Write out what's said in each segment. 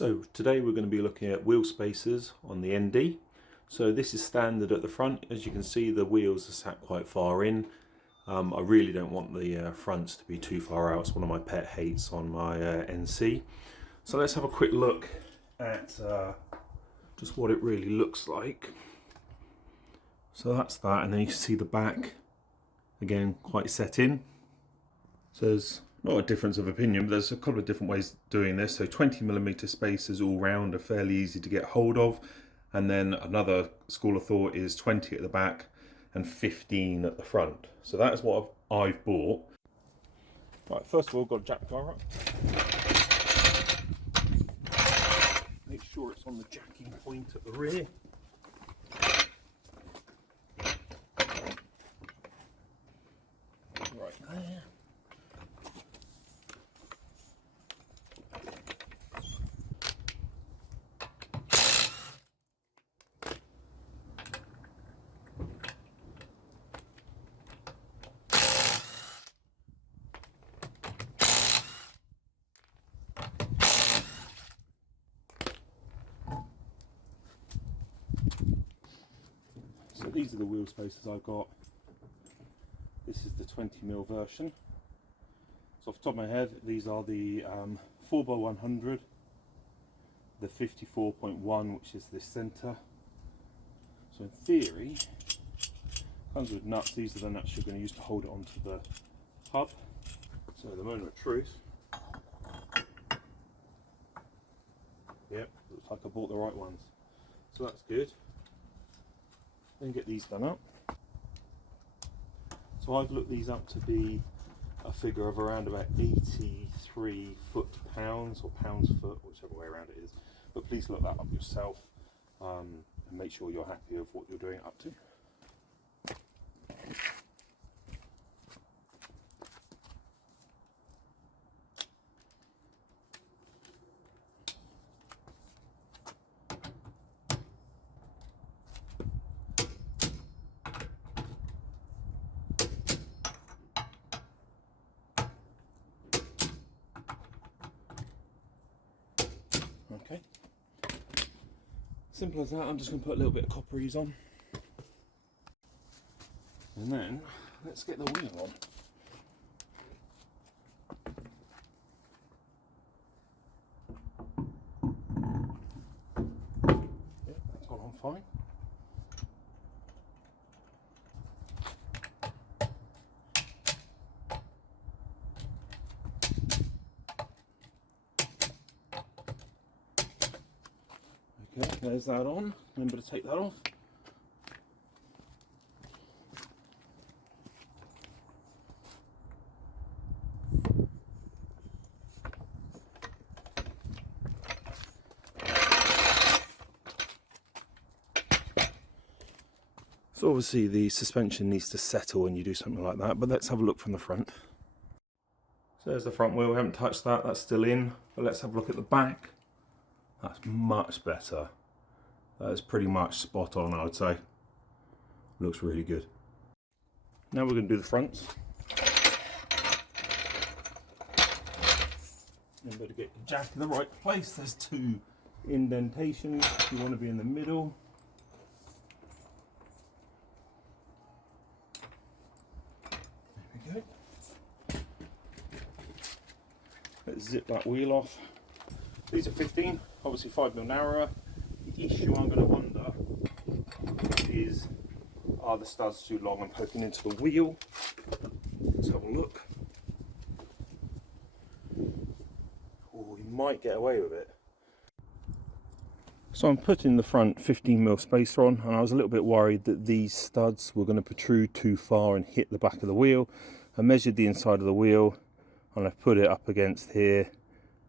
So today we're going to be looking at wheel spacers on the ND. So this is standard at the front. As you can see, the wheels are sat quite far in. I really don't want the fronts to be too far out. It's one of my pet hates on my NC. So let's have a quick look at just what it really looks like. So that's that, and then you can see the back, again, quite set in. So there's not a difference of opinion, but there's a couple of different ways of doing this. So 20mm spacers all round are fairly easy to get hold of. And then another school of thought is 20 at the back and 15 at the front. So that is what I've bought. Right, first of all, got a jack bar up. Make sure it's on the jacking point at the rear. Right there. So these are the wheel spacers I've got. This is the 20mm version. So off the top of my head, these are the 4x100, the 54.1, which is this centre. So in theory, comes with nuts. These are the nuts you're going to use to hold it onto the hub. So the moment of truth. Yep, looks like I bought the right ones. So that's good. Then get these done up. So I've looked these up to be a figure of around about 83 foot-pounds or pounds-foot, whichever way around it is. But please look that up yourself and make sure you're happy with what you're doing it up to. Okay, simple as that. I'm just going to put a little bit of copperies on, and then let's get the wheel on. Yeah, that's gone on fine. Okay, there's that on. Remember to take that off. So obviously the suspension needs to settle when you do something like that, but let's have a look from the front. So there's the front wheel. We haven't touched that, that's still in, but let's have a look at the back. That's much better. That is pretty much spot on, I would say. Looks really good. Now we're going to do the fronts. Remember to get the jack in the right place. There's two indentations. You want to be in the middle. There we go. Let's zip that wheel off. These are 15, obviously 5mm narrower. The issue I'm going to wonder is, are the studs too long and poking into the wheel? Let's have a look. Oh, we might get away with it. So I'm putting the front 15mm spacer on, and I was a little bit worried that these studs were going to protrude too far and hit the back of the wheel. I measured the inside of the wheel and I've put it up against here,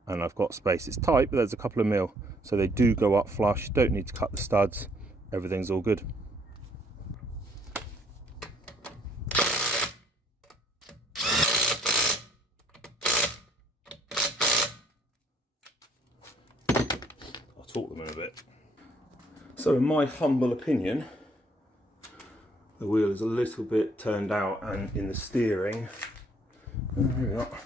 and I've got space. It's tight, but there's a couple of mil, so they do go up flush. Don't need to cut the studs. Everything's all good. I'll talk them in a bit. So in my humble opinion, the wheel is a little bit turned out, and in the steering, there we are.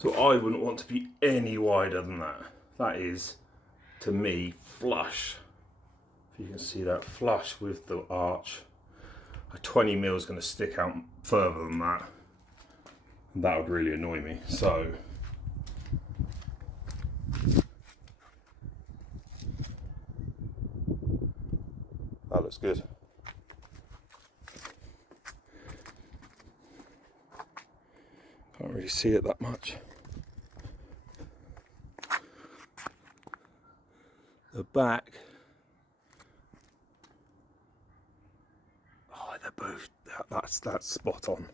So I wouldn't want to be any wider than that. that is, to me, flush. If you can see that, flush with the arch. A 20mm is going to stick out further than that. That would really annoy me. So that looks good. Can't really see it that much. The back, oh, they're both, that's spot on.